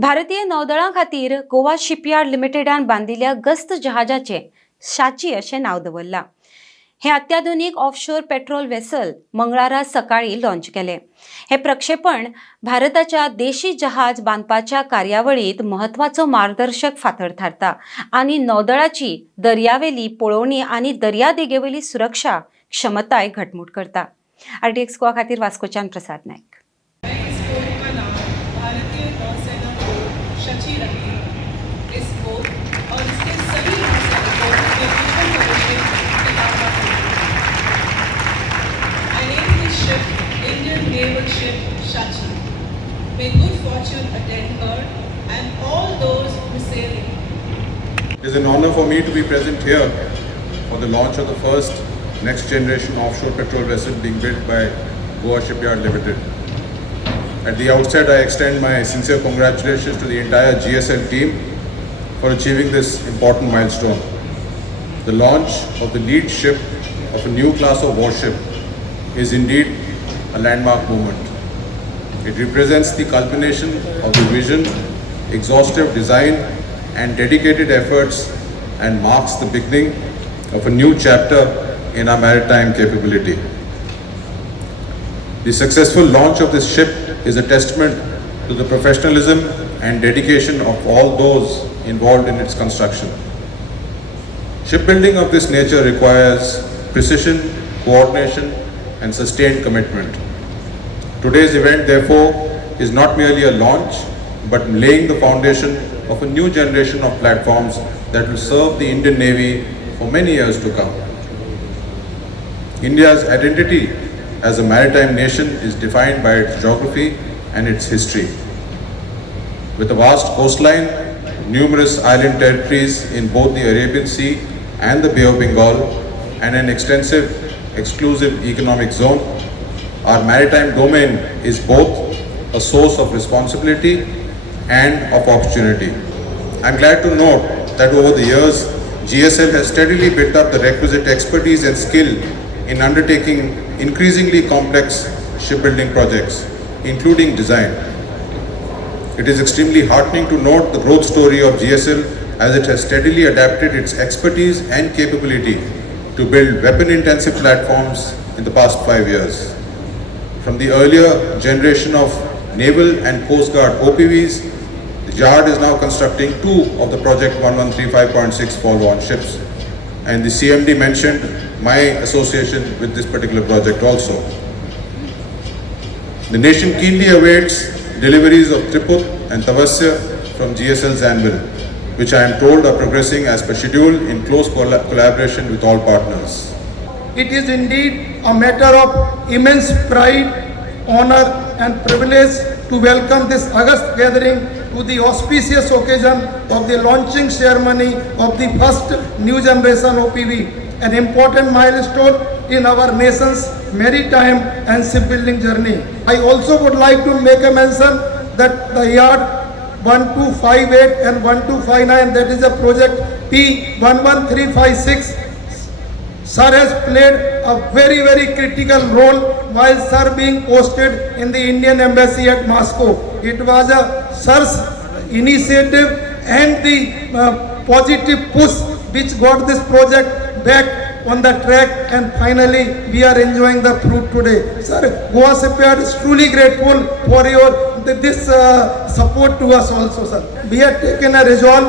भारतीय नौदळा खातीर गोवा शिपयार्ड लिमिटेडान बांदिल्ल्या गस्त जहाजाचे शाची अशें नाव दवरलां. हे अत्याधुनीक ऑफशोर पेट्रोल वेसल मंगळारा सकाळी लॉन्च केले. हे प्रक्षेपण भारताच्या देशी जहाज बांदपाच्या कार्यावळीत म्हत्वाचो मार्गदर्शक फातर थारता आनी नौदळाची दर्यावेली पळोवणी आनी दर्यादेगेवेली सुरक्षा क्षमताय घटमूट करता. RTX गोवा खातीर वास्कोच्यान प्रसाद नायक. Indian naval ship Shachi. May good fortune attend her and all those who sail it. It is an honor for me to be present here for the launch of the first next generation offshore petrol vessel being built by Goa Shipyard Limited. At the outset, I extend my sincere congratulations to the entire GSL team for achieving this important milestone. The launch of the lead ship of a new class of warship is indeed a landmark moment. It represents the culmination of the vision, exhaustive design and dedicated efforts and marks the beginning of a new chapter in our maritime capability. The successful launch of this ship is a testament to the professionalism and dedication of all those involved in its construction. Shipbuilding of this nature requires precision, coordination and sustained commitment. Today's event, therefore, is not merely a launch, but laying the foundation of a new generation of platforms that will serve the Indian Navy for many years to come. India's identity as a maritime nation is defined by its geography and its history. With a vast coastline, numerous island territories in both the Arabian Sea and the Bay of Bengal, and an extensive exclusive economic zone, our maritime domain is both a source of responsibility and of opportunity. I'm glad to note that over the years, GSL has steadily built up the requisite expertise and skill in undertaking increasingly complex shipbuilding projects, including design. It is extremely heartening to note the growth story of GSL as it has steadily adapted its expertise and capability to build weapon-intensive platforms in the past 5 years. From the earlier generation of Naval and Coast Guard OPVs, the yard is now constructing 2 of the Project 1135.6 follow-on ships. And the CMD mentioned my association with this particular project also. The nation keenly awaits deliveries of Triput and Tavasya from GSL's anvil, which I am told are progressing as per schedule in close collaboration with all partners. It is indeed a matter of immense pride, honor and privilege to welcome this august gathering to the auspicious occasion of the launching ceremony of the first new generation OPV, an important milestone in our nation's maritime and shipbuilding journey. I also would like to make a mention that the yard 1258 and 1259, that is a project P11356, Sir has played a very critical role while Sir being posted in the Indian Embassy at Moscow. It was a Sir's initiative and the positive push which got this project back on the track, and finally we are enjoying the fruit today. Sir, Goa Shipyard is truly grateful for this support to us also, sir. We have taken a resolve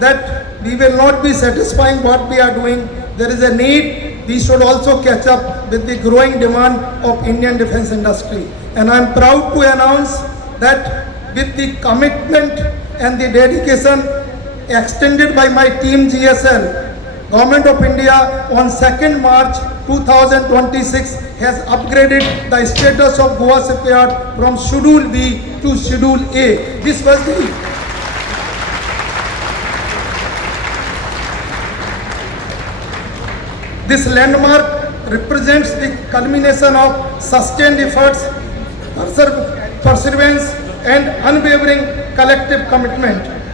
that we will not be satisfying what we are doing. There is a need, we should also catch up with the growing demand of Indian defense industry. And I am proud to announce that with the commitment and the dedication extended by my team GSL, Government of India on 2nd March 2026 has upgraded the status of Goa Shipyard from Schedule B to Schedule A. This landmark represents the culmination of sustained efforts, perseverance and unwavering collective commitment.